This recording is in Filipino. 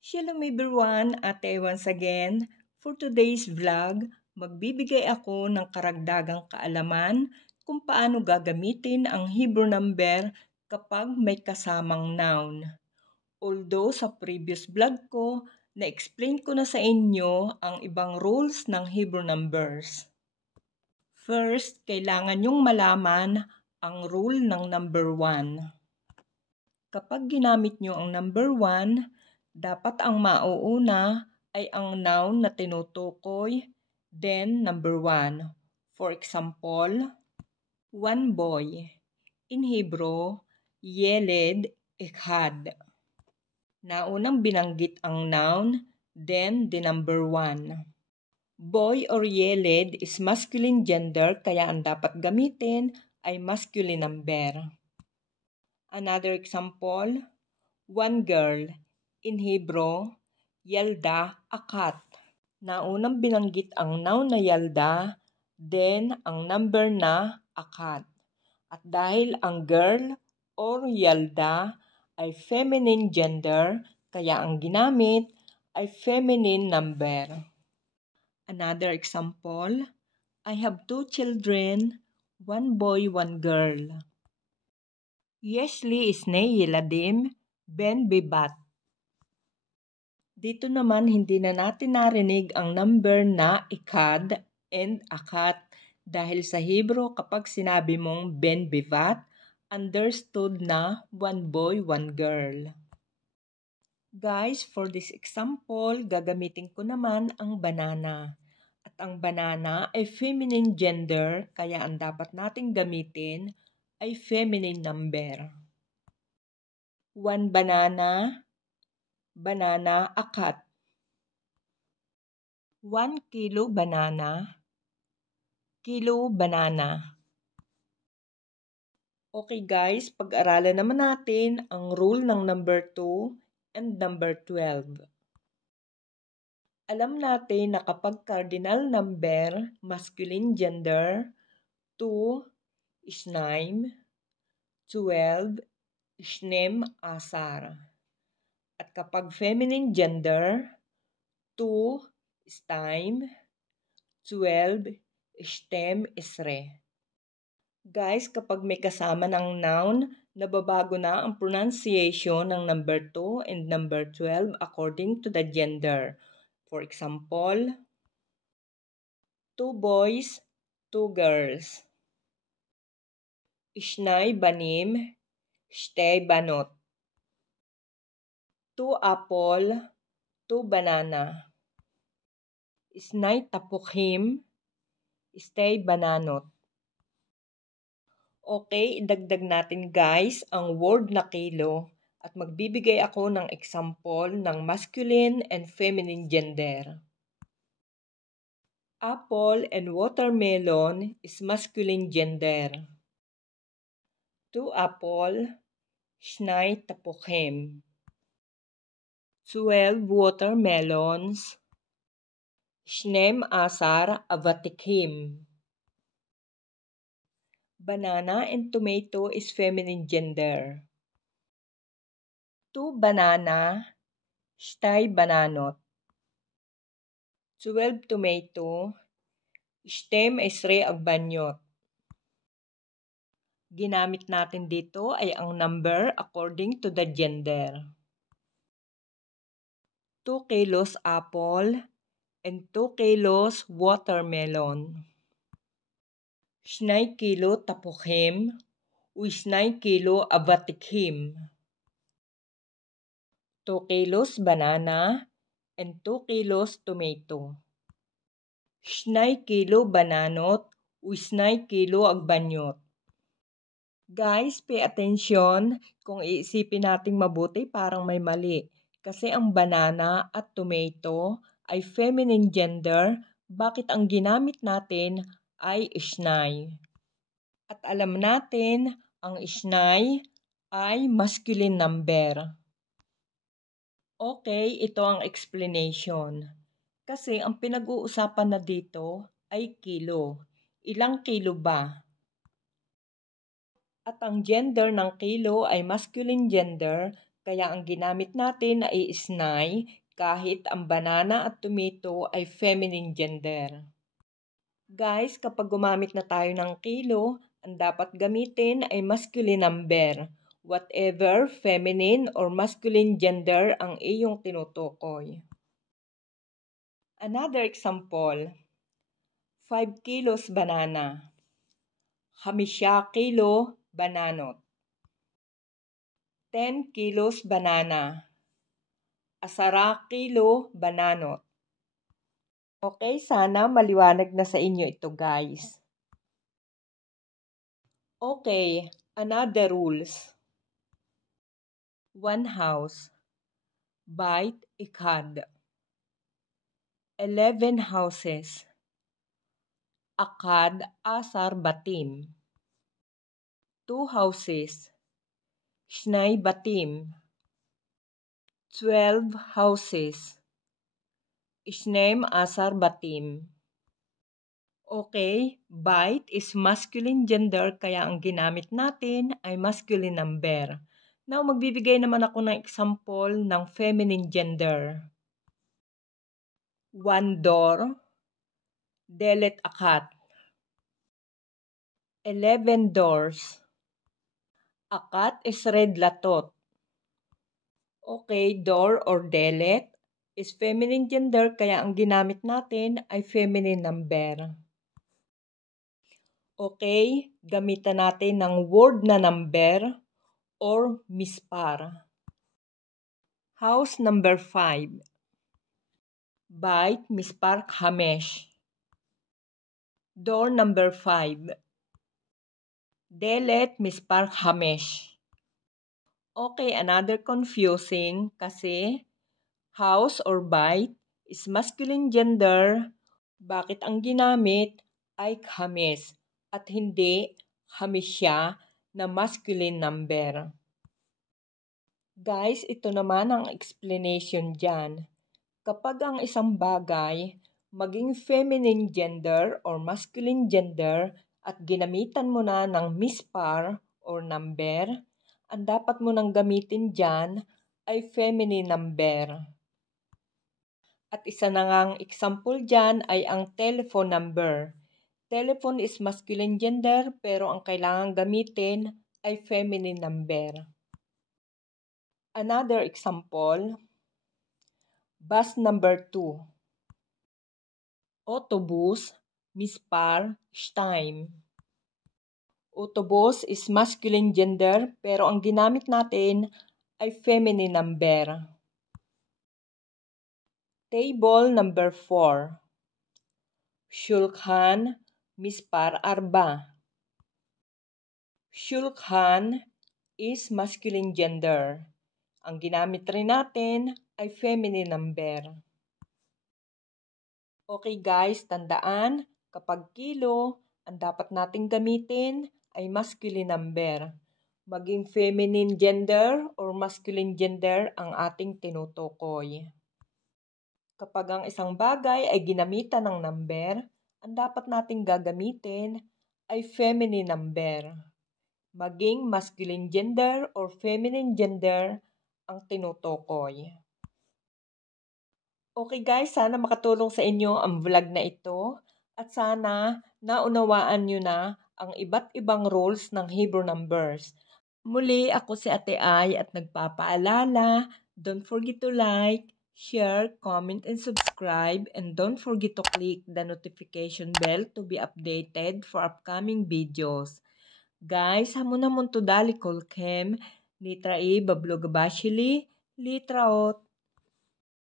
Shalom everyone, ate once again. For today's vlog, magbibigay ako ng karagdagang kaalaman kung paano gagamitin ang Hebrew number kapag may kasamang noun. Although sa previous vlog ko, na-explain ko na sa inyo ang ibang rules ng Hebrew numbers. First, kailangan nyong malaman ang rule ng number 1. Kapag ginamit nyo ang number 1, dapat ang mauuna ay ang noun na tinutukoy, then number 1. For example, one boy. In Hebrew, yeled echad. Naunang binanggit ang noun, then the number 1. Boy or yeled is masculine gender, kaya ang dapat gamitin ay masculine number. Another example, one girl. In Hebrew, yalda akat. Naunang binanggit ang noun na yalda, then ang number na akat. At dahil ang girl or yalda ay feminine gender, kaya ang ginamit ay feminine number. Another example, I have 2 children, one boy, one girl. Yeshli isnei yeladim ben bibat. Dito naman hindi na natin narinig ang number na ikad and akat dahil sa Hebrew kapag sinabi mong ben bivat, understood na one boy, one girl. Guys, for this example, gagamitin ko naman ang banana. At ang banana ay feminine gender, kaya ang dapat nating gamitin ay feminine number. One banana, banana akat. 1 kilo banana, kilo banana. Okay guys, pag-aralan naman natin ang rule ng number 2 and number 12. Alam natin na kapag cardinal number, masculine gender, 2 is 9, 12 is 12 asar. At kapag feminine gender, 2 is time, 12 is 10 isre. Guys, kapag may kasama ng noun, nababago na ang pronunciation ng number 2 and number 12 according to the gender. For example, 2 boys, 2 girls. Ishnay banim, shtay banot. 2 apple, 2 banana. Isnay tapukhim, stay bananot. Okay, idagdag natin guys ang word na kilo at magbibigay ako ng example ng masculine and feminine gender. Apple and watermelon is masculine gender. 2 apple, shnay tapukhim. 12 watermelons, shnem asar avatikhim. Banana and tomato is feminine gender. 2 banana, shtay bananot. 12 tomato, shtem esre agbanyot. Ginamit natin dito ay ang number according to the gender. 2 kilos apple and 2 kilos watermelon. 2 kilo tapukhim u 2 kilo avatikhim. 2 kilos banana and 2 kilos tomato. 2 kilo bananot u 2 kilo agbanyot. Guys, pay attention kung iisipin nating mabuti parang may mali. Kasi ang banana at tomato ay feminine gender, bakit ang ginamit natin ay isnay? At alam natin, ang isnay ay masculine number. Okay, ito ang explanation. Kasi ang pinag-uusapan na dito ay kilo. Ilang kilo ba? At ang gender ng kilo ay masculine gender, kaya ang ginamit natin ay isnay kahit ang banana at tomato ay feminine gender. Guys, kapag gumamit na tayo ng kilo, ang dapat gamitin ay masculine number. Whatever feminine or masculine gender ang iyong tinutukoy. Another example, 5 kilos banana. 5 kilo bananot. 10 kilos banana. 10 kilo bananot. Okay, sana maliwanag na sa inyo ito, guys. Okay, another rules. 1 house. Bait ikad. 11 houses. Akad asar batim. 2 houses. Shnay batim. 12 houses. Ishnem asar batim. Okay, bait is masculine gender kaya ang ginamit natin ay masculine number. Now, magbibigay naman ako ng example ng feminine gender. 1 door. Delet akat. 11 doors. Akat is red latot. Okay, door or delet is feminine gender kaya ang ginamit natin ay feminine number. Okay, gamitan natin ng word na number or mispar. House number 5. Bait mispar khamesh. Door number 5. Delet mispar khamesh. Okay, another confusing kasi house or bait is masculine gender. Bakit ang ginamit ay khamesh at hindi khamisya na masculine number? Guys, ito naman ang explanation dyan. Kapag ang isang bagay maging feminine gender or masculine gender at ginamitan mo na ng mispar or number, ang dapat mo nang gamitin dyan ay feminine number. At isa na ngang example dyan ay ang telephone number. Telephone is masculine gender pero ang kailangan gamitin ay feminine number. Another example, bus number 2. Autobus, mispar, time. Autobus is masculine gender pero ang ginamit natin ay feminine number. Table number 4. Shulkhan, mispar arba. Shulkhan is masculine gender. Ang ginamit rin natin ay feminine number. Okay guys, tandaan, kapag kilo, ang dapat nating gamitin ay masculine number. Maging feminine gender or masculine gender ang ating tinutukoy. Kapag ang isang bagay ay ginamitan ng number, ang dapat nating gagamitin ay feminine number. Maging masculine gender or feminine gender ang tinutukoy. Okay guys, sana makatulong sa inyo ang vlog na ito at sana naunawaan nyo na ang iba't ibang rules ng Hebrew numbers. Muli, ako si Ate Ay at nagpapaalala, don't forget to like, share, comment, and subscribe, and don't forget to click the notification bell to be updated for upcoming videos. Guys, hamon-hamon to dali kolkem, litrae bablogabashili, litraot.